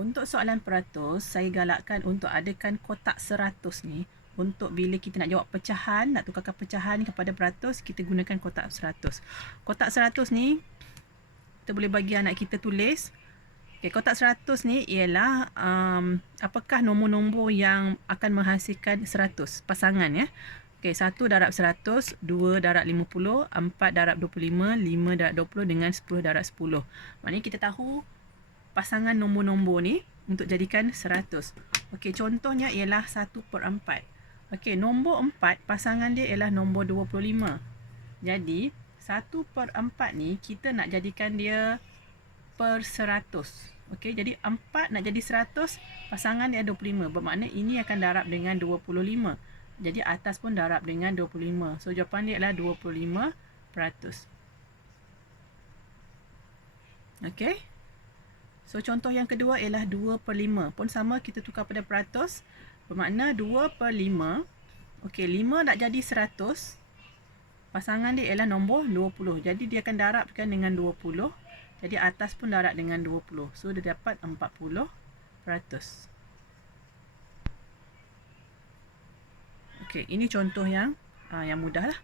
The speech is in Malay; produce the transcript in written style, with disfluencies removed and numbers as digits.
Untuk soalan peratus, saya galakkan untuk adakan kotak 100 ni. Untuk bila kita nak jawab pecahan, nak tukarkan pecahan kepada peratus, kita gunakan kotak 100. Kotak 100 ni, kita boleh bagi anak kita tulis. Okay, kotak 100 ni ialah apakah nombor-nombor yang akan menghasilkan 100, pasangan ya. Okay, 1 darab 100, 2 darab 50, 4 darab 25, 5 darab 20 dengan 10 darab 10. Maknanya kita tahu pasangan nombor-nombor ni untuk jadikan 100. Okey, contohnya ialah 1/4. Okey, nombor 4 pasangan dia ialah nombor 25. Jadi 1/4 ni kita nak jadikan dia per 100. Okey, jadi 4 nak jadi 100, pasangan dia 25. Bermakna ini akan darab dengan 25. Jadi atas pun darab dengan 25. So jawapan dia adalah 25%. Okey. So, contoh yang kedua ialah 2/5. Pun sama, kita tukar pada peratus. Bermakna 2/5. Okey, 5 nak jadi 100. Pasangan dia ialah nombor 20. Jadi, dia akan darabkan dengan 20. Jadi, atas pun darab dengan 20. So, dia dapat 40%. Okey, ini contoh yang mudah lah.